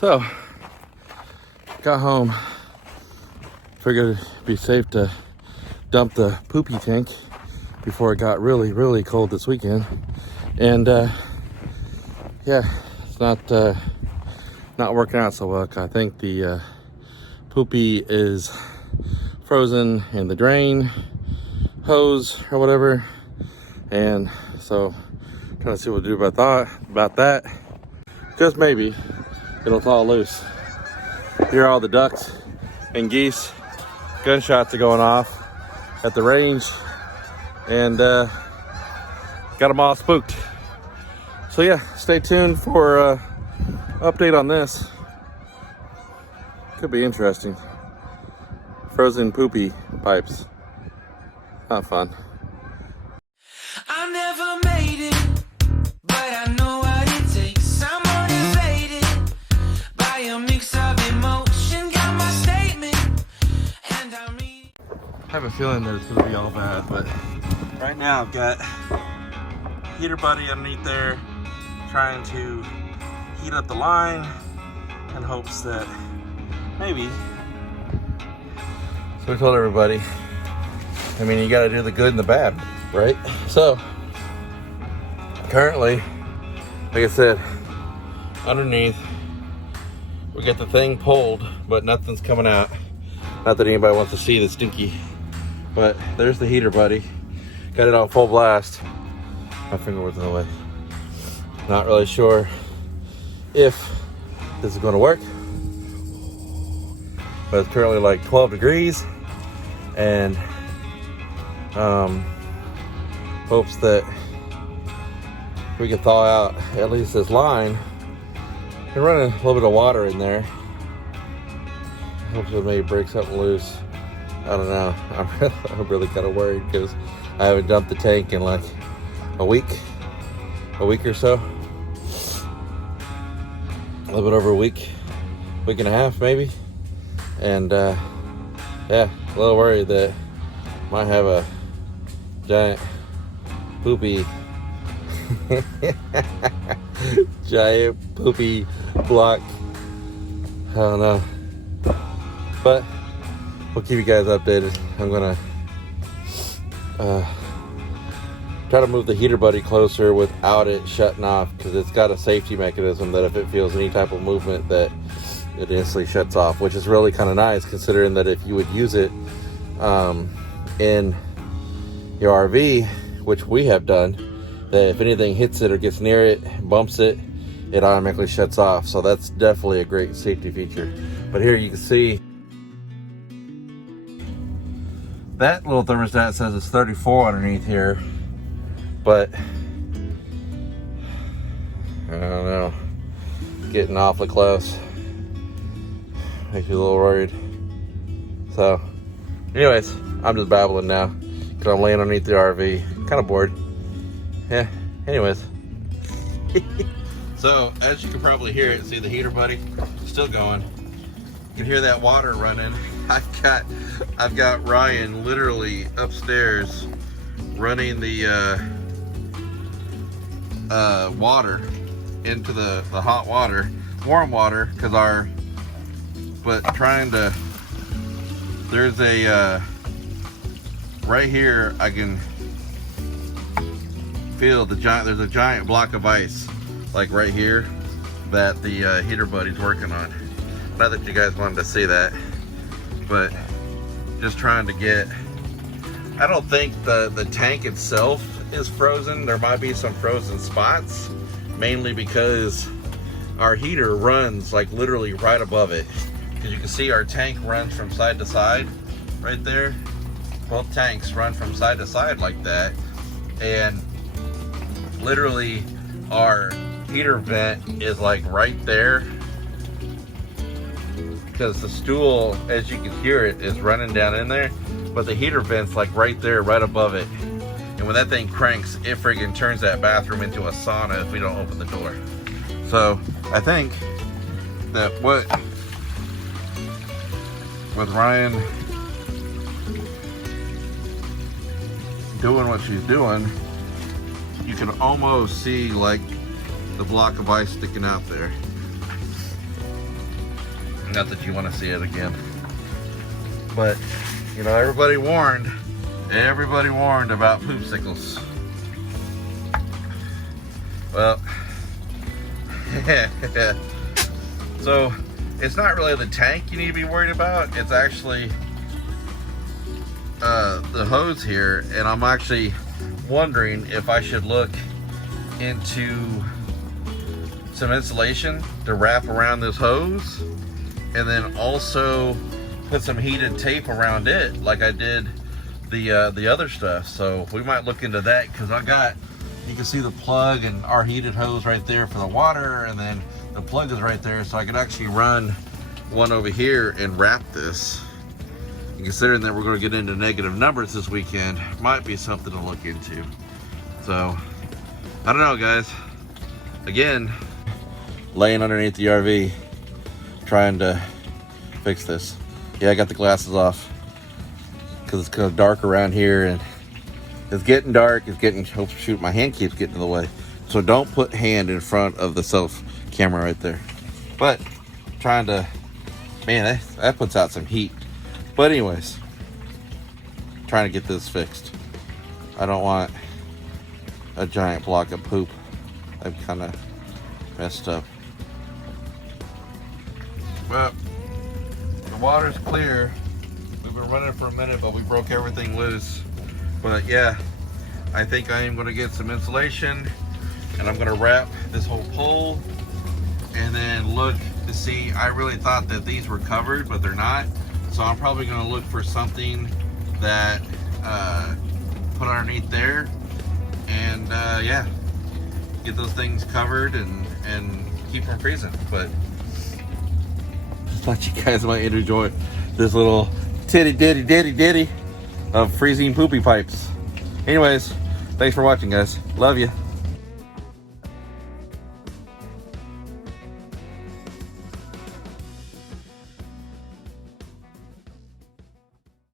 So, got home, figured it'd be safe to dump the poopy tank before it got really, really cold this weekend. And yeah, it's not working out so well. I think the poopy is frozen in the drain hose or whatever. And so, trying to see what to do about that. Just maybe it'll thaw loose. Hear all the ducks and geese. Gunshots are going off at the range, and got them all spooked. So yeah, stay tuned for update on this. Could be interesting. Frozen poopy pipes. Not fun. I never made it, but I know what it takes. I'm motivated by a mix of emotion. Got my statement, and I mean. I have a feeling that it's gonna be all bad, but right now I've got heater buddy underneath there trying to heat up the line in hopes that maybe. So I told everybody, I mean, you gotta do the good and the bad, right? So currently, like I said, underneath we get the thing pulled, but nothing's coming out. Not that anybody wants to see the stinky, but there's the heater buddy. Got it on full blast. My finger was in the way. Not really sure if this is going to work, but it's currently like 12 degrees, and hopes that we can thaw out at least this line. I'm running a little bit of water in there. Hopefully maybe break something loose. I don't know. I'm really kind of worried because I haven't dumped the tank in like a week or so. A little bit over a week and a half maybe. And yeah, a little worried that might have a giant poopy block. I don't know, but we'll keep you guys updated. I'm gonna try to move the heater buddy closer without it shutting off, because it's got a safety mechanism that if it feels any type of movement that it instantly shuts off, which is really kind of nice considering that if you would use it in your RV, which we have done, that if anything hits it or gets near it, bumps it, it automatically shuts off. So that's definitely a great safety feature. But here you can see that little thermostat says it's 34 underneath here, but I don't know, getting awfully close. Makes me a little worried. So anyways, I'm just babbling now because I'm laying underneath the RV, kind of bored. Yeah, anyways. So as you can probably hear it, see the heater buddy still going. You can hear that water running. I've got Ryan literally upstairs running the water into the hot water, warm water, because there's a right here I can feel there's a giant block of ice like right here that the heater buddy's working on. Not that you guys wanted to see that, but just trying to get, I don't think the tank itself is frozen. There might be some frozen spots, mainly because our heater runs like literally right above it. Because you can see our tank runs from side to side right there. Both tanks run from side to side like that, and literally our heater vent is like right there, because the stool, as you can hear it, is running down in there, but the heater vent's like right there, right above it. And when that thing cranks, it friggin' turns that bathroom into a sauna if we don't open the door. So I think that with Ryan doing what she's doing, you can almost see like the block of ice sticking out there. Not that you want to see it again. But, you know, everybody warned about poopsicles. Well, so it's not really the tank you need to be worried about. It's actually the hose here, and I'm actually wondering if I should look into some insulation to wrap around this hose, and then also put some heated tape around it like I did the other stuff. So we might look into that, because you can see the plug and our heated hose right there for the water, and then the plug is right there, so I could actually run one over here and wrap this. And considering that we're going to get into negative numbers this weekend, might be something to look into. So I don't know, guys. Again, laying underneath the RV trying to fix this. Yeah, I got the glasses off because it's kind of dark around here, and it's getting dark. Oh shoot, my hand keeps getting in the way. So don't put hand in front of the self camera right there. But trying to, man, that puts out some heat. But anyways, trying to get this fixed. I don't want a giant block of poop. I'm kind of messed up. Well, the water's clear. We've been running for a minute, but we broke everything loose. But yeah, I think I am going to get some insulation, and I'm going to wrap this whole pole, and then look to see. I really thought that these were covered, but they're not. So I'm probably going to look for something that put underneath there, and yeah, get those things covered and keep from freezing. But I thought you guys might enjoy this little ditty of freezing poopy pipes. Anyways, thanks for watching, guys. Love you.